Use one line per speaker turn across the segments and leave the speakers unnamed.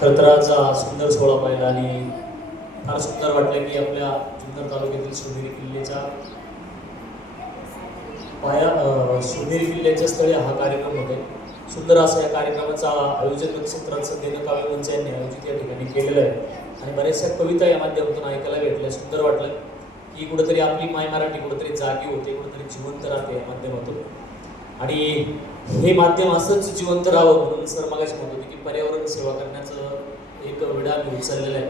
खरं सुंदर सोहळा पाहिला आणि फार सुंदर वाटलं की आपल्या जुन्नर तालुक्यातील सुनेरी किल्ल्याचा पाया सुनेरी किल्ल्याच्या स्थळी हा कार्यक्रम होते. सुंदर असं या कार्यक्रमाचा आयोजन सत्रांचं देणं काव्य मंच यांनी आयोजित या ठिकाणी केलेलं आहे. आणि बऱ्याचशा कविता या माध्यमातून ऐकायला भेटल्या. सुंदर वाटलं की कुठंतरी आपली माय मराठी कुठंतरी जागी होते कुठंतरी जिवंत राहते या माध्यमातून. आणि हे माध्यम असंच जिवंत राहावं म्हणून सर मगाशी म्हणत होते की पर्यावरण सेवा करण्याचं एक विडा मी उचललेला आहे.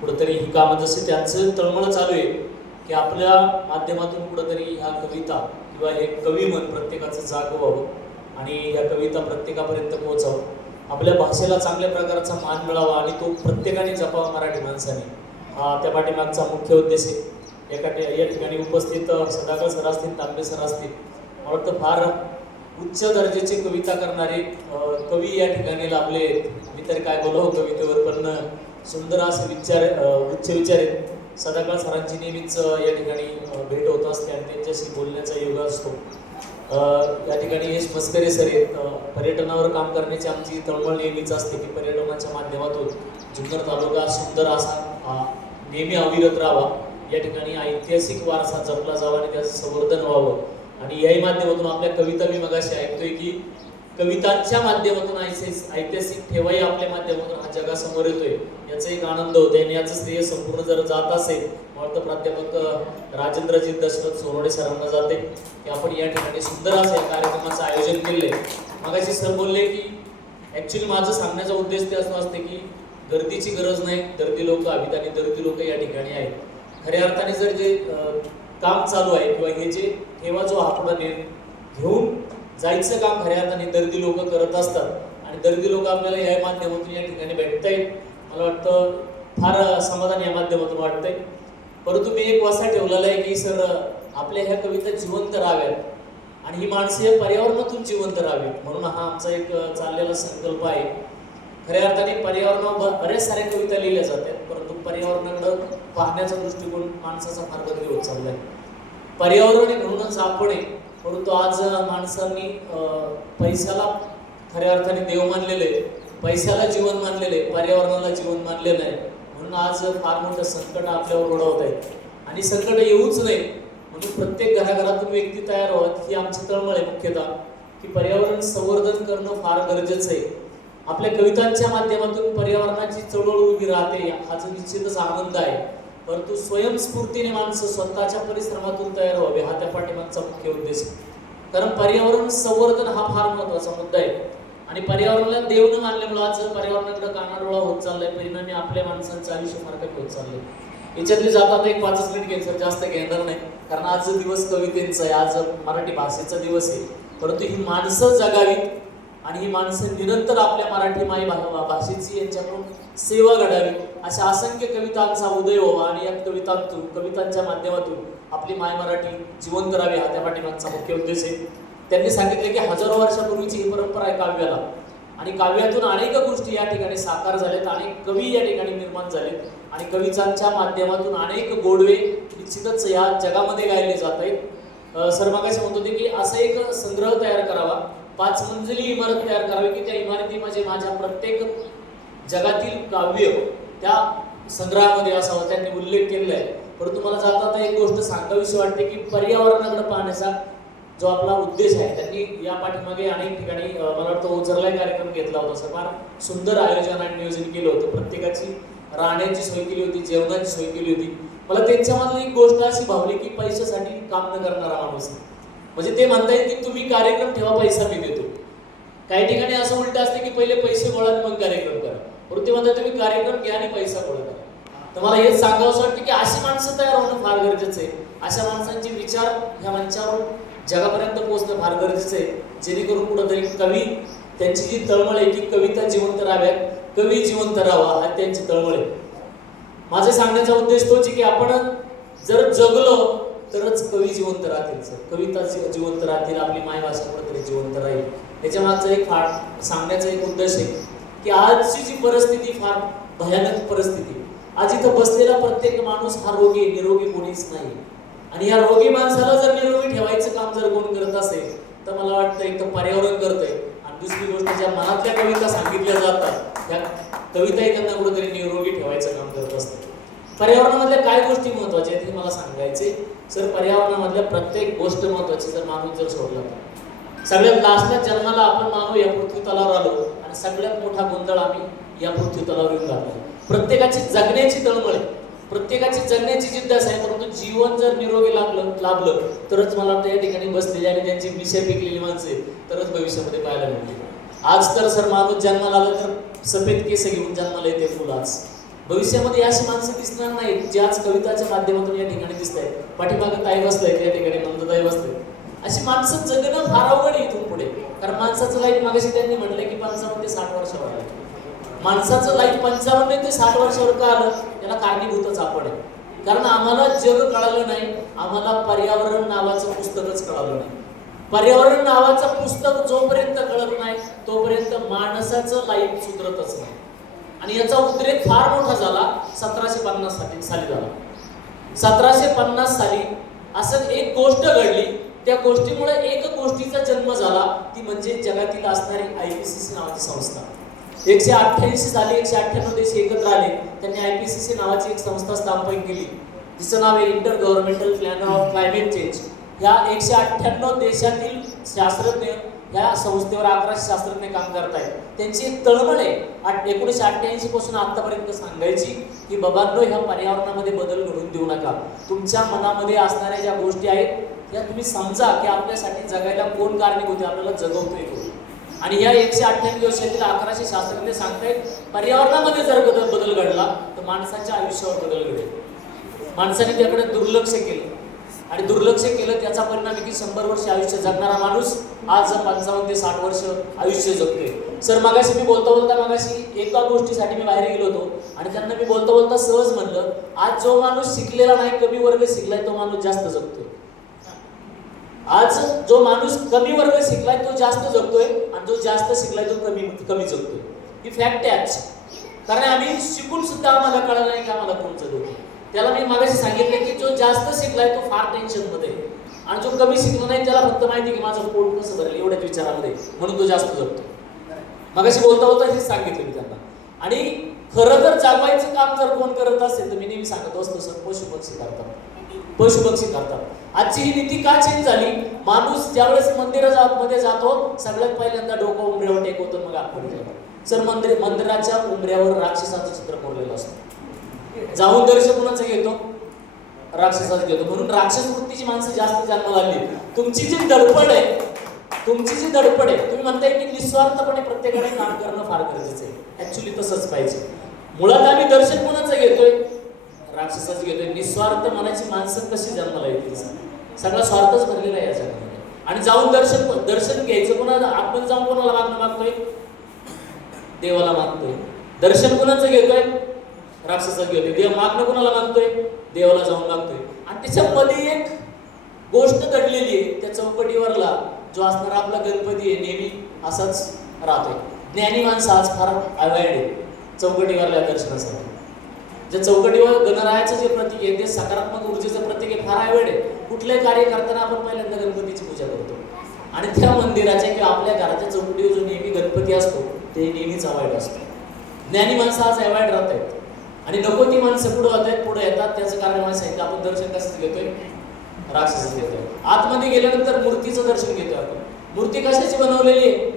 कुठंतरी ही कामं जसे त्यांचं तळमळ चालू आहे की आपल्या माध्यमातून कुठंतरी ह्या कविता किंवा हे कवी मन प्रत्येकाचं जाग व्हावं आणि ह्या कविता प्रत्येकापर्यंत पोहोचावं. आपल्या भाषेला चांगल्या प्रकारचा मान मिळावा आणि तो प्रत्येकाने जपावा मराठी माणसाने. हा त्या पाठीमागचा मुख्य उद्देश आहे. एका या ठिकाणी उपस्थित सदागळ सर असतील तांबे सर असतील मला वाटतं फार उच्च दर्जाची कविता करणारे कवी या ठिकाणी लाभले आहेत. मी तर काय बोलो कवितेवर पण सुंदर असे विचार उच्च विचार आहेत. सदाकाळ सरांची नेहमीच या ठिकाणी भेट होत असते आणि त्यांच्याशी बोलण्याचा योग असतो. या ठिकाणी यश मस्करे सर आहेत. पर्यटनावर काम करण्याची आमची तळमळ नेहमीच असते. की पर्यटनाच्या माध्यमातून जुन्नर तालुका सुंदर असा नेहमी अविरत राहावा. या ठिकाणी ऐतिहासिक वारसा जपला जावा आणि त्याचं संवर्धन व्हावं. आणि याही माध्यमातून आपल्या कविता मी मगाशी ऐकतोय की कवितांच्या माध्यमातून ऐतिहासिक ऐतिहासिक ठेवाही आपल्या माध्यमातून हा जगासमोर येतोय. याचा एक आनंद होतो आणि याचं श्रेय संपूर्ण जर जात असेल मला वाटतं प्राध्यापक राजेंद्रजी दशरथ सोरोडे सरांना जाते. की आपण या ठिकाणी सुंदर असं या कार्यक्रमाचं आयोजन केले मगाशी सर बोलले की ऍक्च्युली माझं सांगण्याचा उद्देश ते असं असते की गर्दीची गरज नाही दर्दी लोक अभितानी आणि दर्दी लोक या ठिकाणी आहेत. खऱ्या अर्थाने जर जे काम चालू आहे किंवा हे जे ठेवा जो हा घेऊन जायचं काम खऱ्या अर्थाने दर्दी लोक करत असतात. आणि दर्दी लोक आपल्याला या माध्यमातून या ठिकाणी भेटतायत मला वाटतं फार समाधान या माध्यमातून वाटतंय. परंतु मी एक वासा ठेवलेला आहे की सर आपल्या ह्या कविता जिवंत राहाव्यात आणि ही माणसं या पर्यावरणातून जिवंत राहावीत. म्हणून हा आमचा एक चाललेला संकल्प आहे. खऱ्या अर्थाने पर्यावरणावर बऱ्याच साऱ्या कविता लिहिल्या जातात परंतु पर्यावरणाकडं पाहण्याचा दृष्टिकोन माणसाचा फार बदली होत चाललाय. पर्यावरण आहे म्हणूनच आपण आहे. परंतु आज माणसांनी पैशाला खऱ्या अर्थाने देव मानलेले आहे. पैशाला जीवन मानलेले आहे, पर्यावरणाला जीवन मानलेलं आहे. म्हणून आज फार मोठं संकट आपल्यावर ओढवत आहे. आणि संकट येऊच नाही म्हणून प्रत्येक घराघरातून व्यक्ती तयार व्हावं ही आमची तळमळ आहे मुख्यतः. की पर्यावरण संवर्धन करणं फार गरजेचं आहे. आपल्या कवितांच्या माध्यमातून पर्यावरणाची चळवळ उभी राहते हा जो निश्चितच आनंद आहे. परंतु स्वयंस्फूर्तीने माणसं स्वतःच्या परिश्रमातून तयार व्हावे हा त्या पाठीमागचा मुख्य उद्देश. आहे कारण पर्यावरण संवर्धन हा फार महत्त्वाचा मुद्दा आहे. आणि पर्यावरणाला देव न मानल्यामुळे आज पर्यावरणाकडे कानाडोळा होत चाललाय परिणामी आपल्या माणसांचं आयुष्य मार्गात होत चाललंय. याच्यातले जातात एक पाचच मिनिट घेईन सर. जास्त घेणार नाही. कारण आज दिवस कवितेचा आहे आज मराठी भाषेचा दिवस आहे. परंतु ही माणसं जगावीत आणि ही माणसं निरंतर आपल्या मराठी माई भाषेची यांच्याकडून सेवा घडावी अशा असंख्य कवितांचा उदय व्हावा आणि या कवितांतून कवितांच्या माध्यमातून आपली माय मराठी जिवंत राहावी हा त्या पाठीमागचा मुख्य उद्देश आहे. त्यांनी सांगितले की हजारो वर्षापूर्वीची ही परंपरा आहे काव्याला. आणि काव्यातून अनेक गोष्टी या ठिकाणी साकार झाल्यात अनेक कवी या ठिकाणी निर्माण झालेत. आणि कवितांच्या माध्यमातून अनेक गोडवे निश्चितच या जगामध्ये गायले जात आहेत. अं, म्हणत होते की असा एक संग्रह तयार करावा पाच मंजिली इमारत तयार करावी की त्या इमारतीमध्ये माझ्या प्रत्येक जगातील काव्य त्या संग्रहामध्ये असावं त्यांनी उल्लेख केलेला आहे. परंतु मला जाता आता एक गोष्ट सांगावीशी वाटते की पर्यावरणाकडे पाहण्याचा जो आपला उद्देश आहे त्यांनी या पाठीमागे अनेक ठिकाणी मला वाटतं ओझरलाही कार्यक्रम घेतला होता. सर फार सुंदर आयोजन आणि नियोजन केलं होतं. प्रत्येकाची राहण्याची सोय केली होती जेवणाची सोय केली होती. मला त्यांच्यामधलं एक गोष्ट अशी भावली की पैशासाठी काम न करणारा माणूस म्हणजे ते म्हणतायत की तुम्ही कार्यक्रम ठेवा पैसा मी देतो. काही ठिकाणी असं उलट असते की पहिले पैसे गोळा मग कार्यक्रम. वृत्ती म्हणतात तुम्ही कार्यक्रम घ्या आणि पैसा गोळा करा. तर मला हेच सांगावं असं वाटतं की अशी माणसं तयार होणं फार गरजेचं आहे. अशा माणसांचे विचार ह्या मंचावर जगापर्यंत पोहोचणं फार गरजेचं आहे. जेणेकरून कुठंतरी कवी त्यांची जी तळमळ आहे की कविता जिवंत राहाव्यात कवी जिवंत राहावा हा त्यांची तळमळ आहे. माझा सांगण्याचा उद्देश तोच आहे की आपण जर जगलो तरच कवी जिवंत राहतील सर. कविता जिवंत राहतील आपली मायभाषा कुठंतरी जिवंत राहील. याच्या मागचा एक फार सांगण्याचा एक उद्देश आहे. की आजची जी परिस्थिती फार भयानक परिस्थिती आज इथं बसलेला प्रत्येक माणूस हा रोगी निरोगी कोणीच नाही आणि या रोगी माणसाला जर निरोगी ठेवायचं काम जर कोण करत असेल तर मला वाटतं एक तर पर्यावरण करतंय. आणि दुसरी गोष्ट ज्या मनातल्या कविता सांगितल्या जातात त्या कविताही त्यांना कुठेतरी निरोगी ठेवायचं काम करत असते पर्यावरणामधल्या काय गोष्टी महत्त्वाच्या आहेत हे मला सांगायचे? सर पर्यावरणामधल्या प्रत्येक गोष्ट महत्वाची जर माणूस जर सोडला तर. सगळ्यात लास्टला जन्माला आपण मानव या पृथ्वी तलावर आलो आणि सगळ्यात मोठा गोंधळ आम्ही या पृथ्वी तलावर येऊन घातला प्रत्येकाची जगण्याची तळमळ आहे. प्रत्येकाची जगण्याची जिद्दास आहे परंतु जीवन जर निरोगी लाभलं लाभलं तरच मला वाटतं या ठिकाणी बसलेली आणि त्यांची विषय पिकलेली माणसे तरच भविष्यामध्ये पाहायला मिळते आज तर सर माणूस जन्माला आला तर सफेद केस घेऊन जन्माला येते फुलाच भविष्यामध्ये अशी माणसं दिसणार नाहीत जी आज कविताच्या माध्यमातून या ठिकाणी दिसत आहेत पाठीमागं ताई बसलाय या ठिकाणी नंदताई बसले अशी माणसं जगणं फार अवघड आहे इथून पुढे. कारण माणसाचं लाईफ मागाशी त्यांनी म्हटलं की पंचावन्न ते साठ वर्षावर आलं. माणसाचं लाईफ पंचावन्न ते साठ वर्षावर का आलं? त्याला कारणीभूतच आपण आहे. कारण आम्हाला जग कळालं नाही आम्हाला पर्यावरण नावाचं पुस्तकच कळालं नाही. पर्यावरण नावाचं पुस्तक जोपर्यंत कळत नाही तोपर्यंत माणसाचं लाईफ सुधरतच नाही. आणि याचा उद्रेक फार मोठा झाला सतराशे पन्नास साली साली झाला. सतराशे पन्नास साली असं एक गोष्ट घडली त्या गोष्टीमुळे एक गोष्टीचा जन्म झाला ती म्हणजे जगातील असणारी आय पी सी सी नावाची संस्था. एकशे अठ्ठ्याऐंशी साली एकशे अठ्ठ्याण्णव देश एकत्र आले त्यांनी आय पी सी सी नावाची एक संस्था स्थापन केली. तिचं नाव आहे intergovernmental plan of climate change ह्या एकशे अठ्ठ्याण्णव देशातील शास्त्रज्ञ ह्या संस्थेवर अकराशे शास्त्रज्ञ काम करत आहेत त्यांची एक तळमळ आहे. एकोणीसशे अठ्ठ्याऐंशी पासून आतापर्यंत सांगायची की बाबांनो ह्या पर्यावरणामध्ये बदल घडून देऊ नका. तुमच्या मनामध्ये असणाऱ्या ज्या गोष्टी आहेत या तुम्ही समजा की आपल्यासाठी जगायला कोण कारणीभूत आहे आपल्याला जगवतोय कोण? आणि या एकशे अठ्ठ्याण्णव दिवसातील अकराशे शास्त्रज्ञ सांगतायत पर्यावरणामध्ये जर बदल बदल घडला तर माणसाच्या आयुष्यावर बदल घडेल. माणसाने त्याकडे दुर्लक्ष केलं. आणि दुर्लक्ष केलं त्याचा परिणाम आहे की शंभर वर्ष आयुष्य जगणारा माणूस आज पंचावन्न ते साठ वर्ष आयुष्य जगतोय. सर मगाशी मी बोलता बोलता मगाशी एका गोष्टीसाठी मी बाहेर गेलो होतो आणि त्यांना मी बोलता बोलता सहज म्हणलं आज जो माणूस शिकलेला नाही कमी वर्ग शिकलाय तो माणूस जास्त जगतोय. आज जो माणूस कमी वर्ग शिकलाय तो जास्त जगतोय आणि जो जास्त शिकलाय तो कमी कमी जगतोय. ही फॅक्ट आहे आजची. कारण आम्ही शिकून सुद्धा आम्हाला कळलं नाही की आम्हाला कोण जगवतो त्याला मी मागाशी सांगितलं की जो जास्त शिकलाय तो फार टेन्शनमध्ये आहे. आणि जो कमी शिकला नाही त्याला फक्त माहिती आहे की माझं पोट कसं भरेल एवढ्याच विचारामध्ये म्हणून तो जास्त जगतो मगाशी बोलता बोलता हेच सांगितलं मी त्यांना. आणि खरं जर जागवायचं काम जर कोण करत असेल तर मी नेहमी सांगत असतो सर पशुपक्षी करतात. पशुपक्षी करतात. आजची ही नीती का चेंज झाली? माणूस ज्यावेळेस मंदिराच्या मध्ये जातो सगळ्यात पहिल्यांदा डोकं उंबऱ्यावर टेकवतो मग आपण जातो सर मंदिर मंदिराच्या उंबऱ्यावर राक्षसाचं चित्र कोरलेलं असतं. जाऊन दर्शन कुणाचं घेतो? राक्षसाचं घेतो. म्हणून राक्षस वृत्तीची माणसं जास्त जन्म लागली. तुमची जी दडपड आहे तुमची जी दडपड आहे तुम्ही म्हणताय की निस्वार्थपणे प्रत्येकाने काम करणं फार गरजेचं आहे. ऍक्च्युली तसंच पाहिजे. मुळात आम्ही दर्शन कोणाचं घेतोय? राक्षसाचं घेतोय निस्वार्थ मनाची माणसं कशी जन्माला येतील सगळा स्वार्थच भरलेला आहे याच्यामध्ये. आणि जाऊन दर्शन दर्शन घ्यायचं कोणाला? आपण जाऊन कोणाला मागणं मागतोय? देवाला मागतोय. दर्शन कोणाचं घेतोय? राक्षसाचं घेतोय. देव मागणं कोणाला मागतोय? देवाला जाऊन मागतोय. आणि त्याच्यामध्ये एक गोष्ट घडलेली आहे. त्या चौकटीवरला जो असणारा आपला गणपती आहे नेहमी असाच राहतोय. ज्ञानी माणसं आज फार अवॉइड आहे चौकटीवरल्या दर्शनासाठी. जे चौकटीवर गणरायाचं जे प्रतीक आहे ते सकारात्मक ऊर्जेचं प्रतीक आहे फार आवड आहे. कुठलंही कार्य करताना आपण पहिल्यांदा गणपतीची पूजा करतो. आणि त्या मंदिराच्या किंवा आपल्या घराच्या चौकटीवर जो नेहमी गणपती असतो ते नेहमीच अवॉइड असतो. ज्ञानी माणसं आज अवॉइड राहत आहेत. आणि नको ती माणसं पुढे होत आहेत पुढे येतात. त्याचं कारण मला सांगितलं आपण दर्शन कसं घेतोय? राक्षस घेतोय. आतमध्ये गेल्यानंतर मूर्तीचं दर्शन घेतोय आपण. मूर्ती कशाची बनवलेली आहे?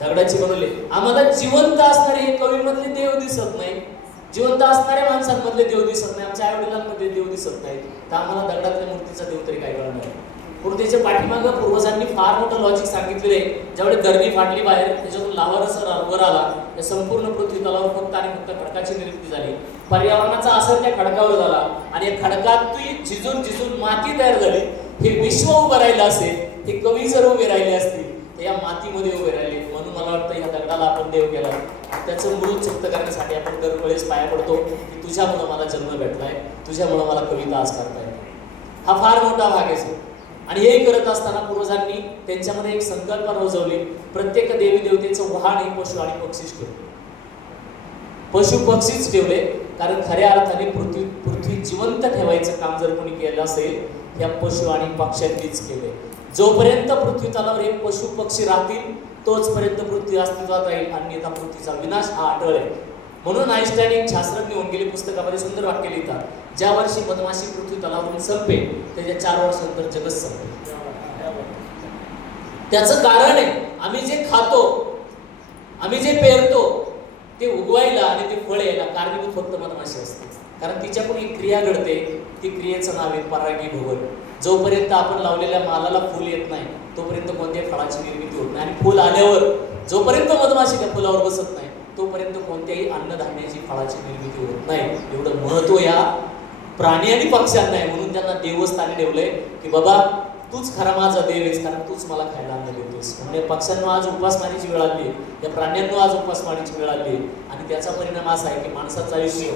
दगडाची बनवली आम्हाला जिवंत असणारे हे कवीमधले देव दिसत नाही. जिवंत असणाऱ्या माणसांमधले देव दिसत नाही आमच्या आईवडिलांमध्ये देव दिसत नाही तर आम्हाला दगडातल्या मूर्तीचा देव तरी काय कळणार मूर्तीच्या पाठीमागं पूर्वजांनी फार मोठं लॉजिक सांगितलेलं आहे. ज्यावेळी गर्दी फाटली बाहेर त्याच्यातून लावारस वर आला. त्या संपूर्ण पृथ्वी तलावर फक्त आणि फक्त खडकाची निर्मिती झाली. पर्यावरणाचा असर त्या खडकावर झाला. आणि या खडकातून झिजून झिजून माती तयार झाली. हे विश्व उभं राहिलं असेल हे कवी जर उभे राहिले असतील तर या मातीमध्ये उभे राहिले. म्हणून मला वाटतं या दगडाला आपण देव केला. त्याचं मूळ चुक्त करण्यासाठी आपण दरवेळेस पाया पडतो की तुझ्यामुळं मला जन्म भेटलाय तुझ्यामुळं मला कविता आज करता येते हा फार मोठा भाग आहे आणि हे करत असताना पूर्वजांनी त्यांच्यामध्ये एक संकल्पना रुजवली. प्रत्येक देवी देवतेचं वाहन हे पशु आणि पक्षीच ठेवले पशु पक्षीच ठेवले कारण खऱ्या अर्थाने पृथ्वी पृथ्वी जिवंत ठेवायचं काम जर कोणी केलं असेल या पशु आणि पक्ष्यांनीच केले जोपर्यंत पृथ्वी तलावर हे पशु पक्षी राहतील तोचपर्यंत पृथ्वी अस्तित्वात राहील अन्यथा पृथ्वीचा विनाश हा अटळ आहे. म्हणून आईन्स्टाईन एक शास्त्रज्ञ होऊन गेले पुस्तकामध्ये सुंदर वाक्य लिहितात. ज्या वर्षी मधमाशी पृथ्वी तलावरून संपेल त्याच्या चार वर्षानंतर जगत संपेल. त्याचं कारण आहे आम्ही जे खातो आम्ही जे पेरतो ते उगवायला आणि ते फळ यायला कारणीभूत फक्त मधमाशी असते. कारण तिच्याकडून एक क्रिया घडते ती क्रियेचं नाव आहे परागी भवन जोपर्यंत आपण लावलेल्या मालाला फुल येत नाही तोपर्यंत कोणत्याही फळाची निर्मिती होत नाही. आणि फुल आल्यावर जोपर्यंत मधमाशी त्या फुलावर बसत नाही तोपर्यंत कोणत्याही अन्नधान्याची फळाची निर्मिती होत नाही. एवढं महत्त्व या प्राणी आणि पक्ष्यांना आहे. म्हणून त्यांना देवस्थानी ठेवलंय की बाबा तूच खरा माझा देव आहेस कारण तूच मला खायला अन्न देतोस. म्हणजे पक्ष्यांना आज उपासमारीची वेळ आली या प्राण्यांना आज उपासमारीची वेळ आली आणि त्याचा परिणाम असा आहे की माणसाचं आयुष्य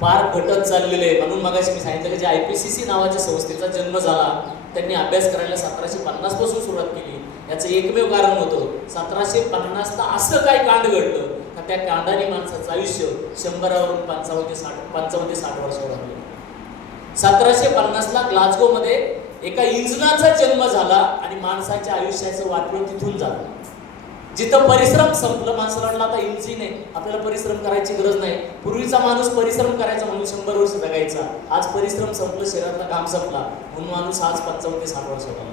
पार घटत चाललेलं आहे. म्हणून मगाशी मी सांगितलं की जे आय पी सी सी नावाच्या संस्थेचा जन्म झाला त्यांनी अभ्यास करायला सतराशे पन्नासपासून सुरुवात केली. याचं एकमेव कारण होतं सतराशे पन्नासला असं काय कांड घडलं? का त्या कांडाने माणसाचं आयुष्य शंभरावरून पंचावन्न ते साठ पंचावन्न ते साठ वर्ष आणलं सतराशे पन्नासला ग्लासगोमध्ये एका इंजनाचा जन्म झाला आणि माणसाच्या आयुष्याचं वाटलं तिथून झालं. जिथं परिश्रम संपलं माणसाला आता इंजिन आहे आपल्याला परिश्रम करायची गरज नाही. पूर्वीचा माणूस परिश्रम करायचा म्हणून शंभर वर्ष जगायचा. आज परिश्रम संपलं शरीरातला काम संपला. म्हणून माणूस आज पंचावन्न ते साठ वर्ष होता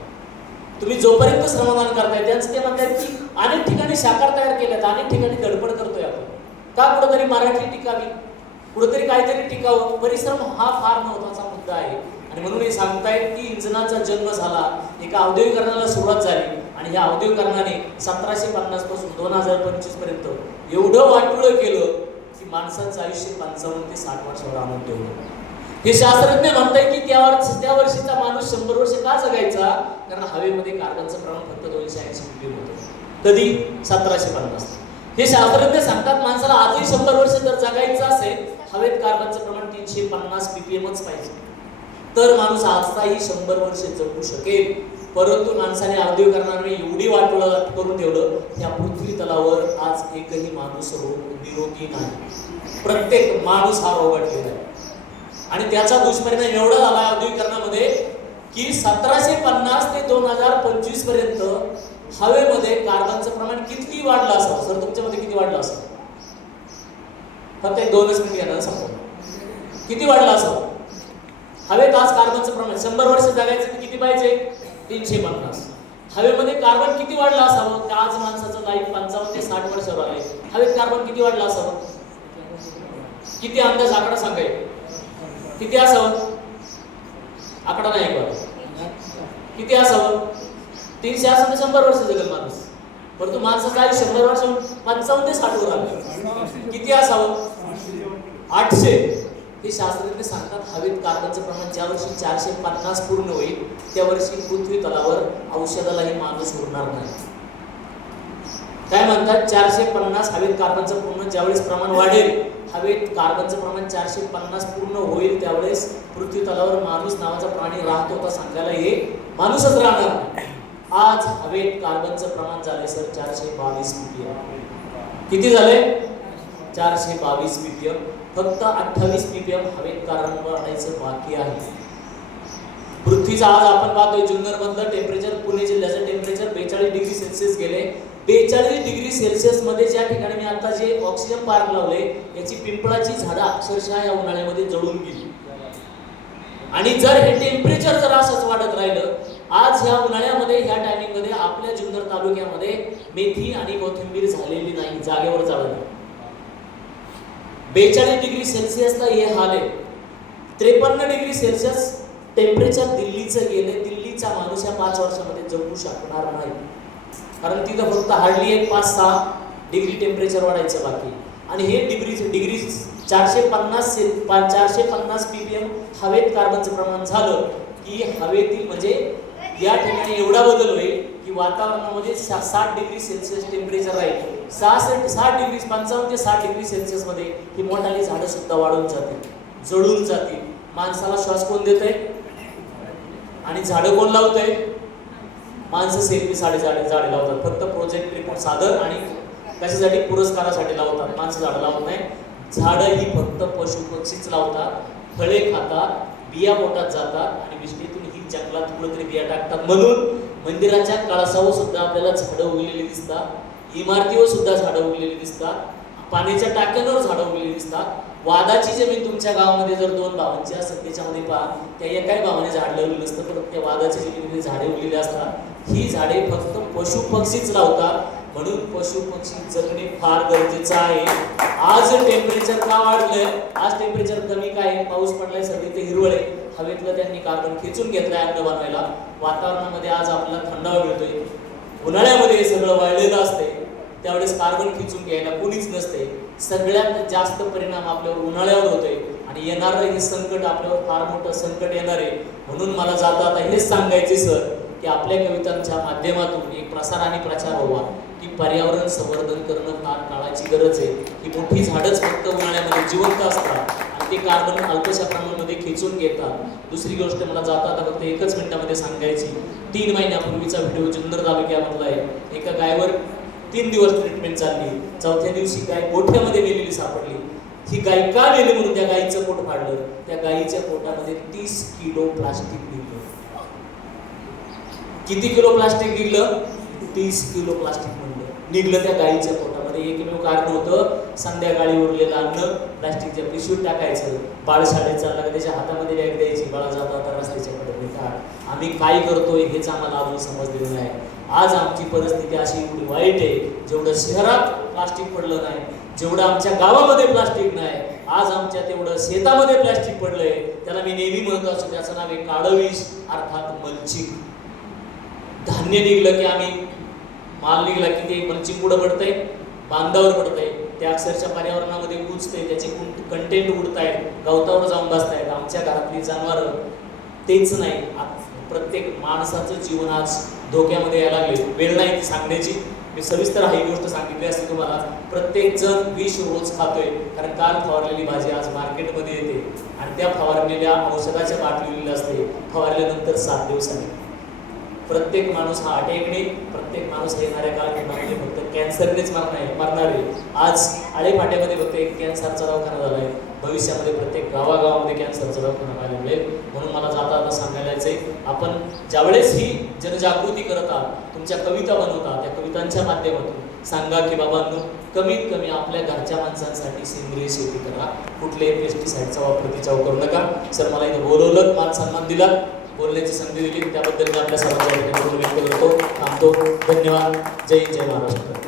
तुम्ही जोपर्यंत श्रमदान करताय त्यांचं ते म्हणतात की अनेक ठिकाणी साकार तयार केल्यात अनेक ठिकाणी धडपड करतोय आपण. का कुठंतरी मराठी टिकावी कुठंतरी काहीतरी टिकावं? परिश्रम हा फार महत्त्वाचा मुद्दा आहे. आणि म्हणून हे सांगतायत की इंजनाचा जन्म झाला. एका औद्योगिकरणाला सुरुवात झाली. आणि ह्या औद्योगिकरणाने सतराशे पन्नासपासून दोन हजार पंचवीसपर्यंत एवढं वाटुळं केलं की माणसाचं आयुष्य पंचावन्न ते साठ वर्षावर आणून ठेवलं हे शास्त्रज्ञ म्हणताय की त्या त्या वर्षीचा माणूस शंभर वर्ष का जगायचा? कारण हवेमध्ये कार्बनचं प्रमाण फक्त दोनशे ऐंशी मिलियन होतं. कधी? सतराशे पन्नास. हे शास्त्रज्ञ सांगतात माणसाला आजही शंभर वर्ष जर जगायचं असेल हवेत कार्बनचं प्रमाण तीनशे पन्नास पीपीएमच पाहिजे. तर माणूस आजचाही शंभर वर्ष जगू शकेल. परंतु माणसाने औद्योगिकरणाने एवढी वाटोळं करून ठेवलं त्या पृथ्वी तलावर आज एकही माणूस रोग निरोगी नाही. प्रत्येक माणूस हा रोगटलेला आहे. आणि त्याचा दुष्परिणाम एवढा झाला औद्योगिकरणामध्ये की सतराशे पन्नास ते दोन हजार पंचवीसपर्यंत हवेमध्ये कार्बनचं प्रमाण किती वाढलं असावं सर तुमच्यामध्ये किती वाढलं असावं फक्त एक दोनच मिनिट घेणार सांगतो किती वाढलं असावं हवेत आज कार्बनचं प्रमाण. शंभर वर्ष जगायचं किती पाहिजे? तीनशे पन्नास. हवेमध्ये कार्बन किती वाढला असावं? त्या आज माणसाचं लाईफ पंचावन्न ते साठ वर्षावर आहे. हवेत कार्बन किती वाढला असावं? किती अंदाज आकडा सांगाय? किती असावं? आकडा नाही बघा किती असावं? तीनशे असं तर शंभर वर्ष जगल माणूस. परंतु माणसाचं आयुष्य शंभर वर्ष पंचावन्न ते साठ वर आलं. किती असावं? आठशे. हे शास्त्रज्ञ सांगतात हवेत कार्बनचं प्रमाण ज्या वर्षी चारशे पन्नास पूर्ण होईल त्या वर्षी पृथ्वी तलावर औषधालाही माणूस उरणार नाही. काय म्हणतात? चारशे पन्नास हवेत कार्बनचं पूर्ण ज्यावेळेस प्रमाण वाढेल हवेत कार्बनचं प्रमाण चारशे पन्नास पूर्ण होईल त्यावेळेस पृथ्वी तलावर माणूस नावाचा प्राणी राहतो का सांगायला हे माणूसच राहणार आज हवेत कार्बनचं प्रमाण झाले सर चारशे बावीस पीपीएम. किती झाले चारशे बावीस पीपीएम. फक्त अठ्ठावीस पीपीएम हवेत कार्बन बाकी आहे. पृथ्वीचा आज आपण पाहतोय जुन्नर मधलं टेम्परेचर पुणे जिल्ह्याचं टेम्परेचर बेचाळीस डिग्री सेल्सिअस गेले. बेचाळीस डिग्री सेल्सिअसमध्ये ज्या ठिकाणी मी आता जे ऑक्सिजन पार्क लावले याची पिंपळाची झाडं अक्षरशः या उन्हाळ्यामध्ये जळून गेली. आणि जर हे टेम्परेचर जर असंच वाढत राहिलं आज ह्या उन्हाळ्यामध्ये ह्या टायमिंगमध्ये आपल्या जुन्नर तालुक्यामध्ये मेथी आणि कोथिंबीर झालेली नाही जागेवर जाळली. बेचाळीस डिग्री सेल्सिअसला हे हाल आहे. त्रेपन्न डिग्री सेल्सिअस टेम्परेचर दिल्लीचं गेलं दिल्लीचा माणूस या पाच वर्षामध्ये जगू शकणार नाही. कारण तिथं फक्त हार्डली एक पाच सहा डिग्री टेम्परेचर वाढायचं बाकी आणि हे डिग्री डिग्री चारशे पन्नास से पा- चारशे पन्नास पी टी एम हवेत कार्बनचं प्रमाण झालं की हवेतील म्हणजे या ठिकाणी एवढा बदल होईल वातावरणामध्ये सा- साठ डिग्री सेल्सिअस टेम्परेचर राहील. सहासष्ट साठ डिग्री पंचावन्न ते साठ डिग्री सेल्सिअसमध्ये ही मोठाली झाडं सुद्धा वाढून जातील जळून जातील. माणसाला श्वास कोण देत आहे आणि झाडं कोण लावत आहे माणसं सेल्फी साडे झाडे झाडे लावतात. फक्त प्रोजेक्ट रिपोर्ट सादर आणि त्याच्यासाठी पुरस्कारासाठी लावतात. माणसं झाडं लावत नाही. झाडं ही फक्त पशु पक्षीच लावतात. फळे खातात बिया पोटात जातात आणि विष्णीतून ही जंगलात कुठेतरी बिया टाकतात. म्हणून मंदिराच्या कळसावर सुद्धा आपल्याला झाडं उगलेली दिसतात. इमारतीवर सुद्धा झाडं उगलेली दिसतात. पाण्याच्या टाक्यांवर झाडं उगलेली दिसतात. वादाची जमीन तुमच्या गावामध्ये जर दोन भावांची असेल त्याच्यामध्ये पहा त्या एकाही भावाने झाड लावलेलं नसतं पण त्या वादाच्या जमिनीमध्ये झाडे उगलेली असतात. ही झाडे फक्त पशु पक्षीच लावतात. म्हणून पशु पक्षी जगणे फार गरजेचं आहे. आज टेम्परेचर का वाढलंय? आज टेम्परेचर कमी काय पाऊस पडलाय सगळी ते हिरवळ आहे. हवेतलं त्यांनी कार्बन खेचून घेतलंय अन्न बनवायला. वातावरणामध्ये आज आपल्याला थंडावा मिळतोय. उन्हाळ्यामध्ये हे सगळं वाळलेलं असते त्यावेळेस कार्बन खिचून घ्यायला कोणीच नसते सगळ्यात जास्त परिणाम आपल्यावर उन्हाळ्यावर होतोय. आणि येणारं हे संकट आपल्यावर फार मोठं संकट येणार आहे. म्हणून मला जाता आता हेच सांगायचे सर की आपल्या कवितांच्या माध्यमातून एक प्रसार आणि प्रचार व्हावा. की पर्यावरण संवर्धन करणं फार काळाची गरज आहे. ही मोठी झाडच फक्त उन्हाळ्यामध्ये जिवंत असतात. ते कार्बन अल्पशा प्रमाणामध्ये खेचून घेतात. दुसरी गोष्ट मला जाता आता फक्त एकच मिनिटामध्ये सांगायची. तीन महिन्यापूर्वीचा व्हिडिओ जुन्नर तालुक्यामधला आहे. एका गायवर तीन दिवस ट्रीटमेंट चालली. चौथ्या दिवशी गाय गोठ्यामध्ये नेलेली सापडली. ही गाय का नेली म्हणून त्या गायीचं पोट फाडलं? त्या गायीच्या पोटामध्ये तीस किलो प्लास्टिक निघलं. किती किलो प्लास्टिक निघलं? तीस किलो प्लास्टिक म्हणलं निघलं त्या गायीच्या पोटामध्ये एकमेव कारण होतं संध्याकाळी उरलेलं अन्न प्लास्टिकच्या पिशवीत टाकायचं. बाळ शाळेत चालला का त्याच्या हातामध्ये बॅग द्यायची बाळा जाता आता रस्त्याच्या काढ आम्ही काय करतोय हेच आम्हाला अजून समजलेलं नाही. आज आमची परिस्थिती अशी एवढी वाईट आहे जेवढं शहरात प्लास्टिक पडलं नाही जेवढं आमच्या गावामध्ये प्लास्टिक नाही आज आमच्या तेवढं शेतामध्ये प्लास्टिक पडलंय त्याला मी नेहमी म्हणत असतो त्याचं नाव आहे काळवीस अर्थात मलचिंग. धान्य निघलं की आम्ही माल निघला की ते मलचिंग पुढं पडतंय? बांधावर पडतंय. त्या अक्षरशः पर्यावरणामध्ये कुजतंय त्याचे कंटेंट उडतायत. गवतावर जाऊन बसतायत. आमच्या घरातली जनावरं तेच नाही. प्रत्येक माणसाचं जीवन आज धोक्यामध्ये यायला लागले वेळ नाही ती सांगण्याची. मी सविस्तर ही गोष्ट सांगितली असते तुम्हाला. प्रत्येक जण विष रोज खातोय. कारण काल फवारलेली भाजी आज मार्केटमध्ये येते. आणि त्या फवारलेल्या औषधाच्या बाटलीला असते. फवारल्यानंतर सात दिवसांनी. प्रत्येक माणूस हा अटेकणे प्रत्येक माणूस हा येणाऱ्या कालखंडामध्ये फक्त कॅन्सरनेच मरणार आहे मरणार आहे. आज आळेफाट्यामध्ये फक्त एक कॅन्सरचा दवाखाना झाला आहे भविष्यामध्ये प्रत्येक गावागावामध्ये कॅन्सरचा दवाखाना व्हायला मिळेल. म्हणून मला जाता आता सांगायला यायचंय आपण ज्यावेळेस ही जनजागृती करत आहात तुमच्या कविता बनवता त्या कवितांच्या माध्यमातून सांगा की बाबांनो कमीत कमी आपल्या घरच्या माणसांसाठी सेंद्रिय शेती करा. कुठल्याही पेस्टिसाईडचा वापर तिच्यावर करू नका. सर मला इथे बोलवलं मान सन्मान दिला. बोलण्याची संधी दिली. त्याबद्दल मी आपल्या सर्वांच्या व्यक्त करतो. थांबतो. धन्यवाद. जय जय महाराष्ट्र.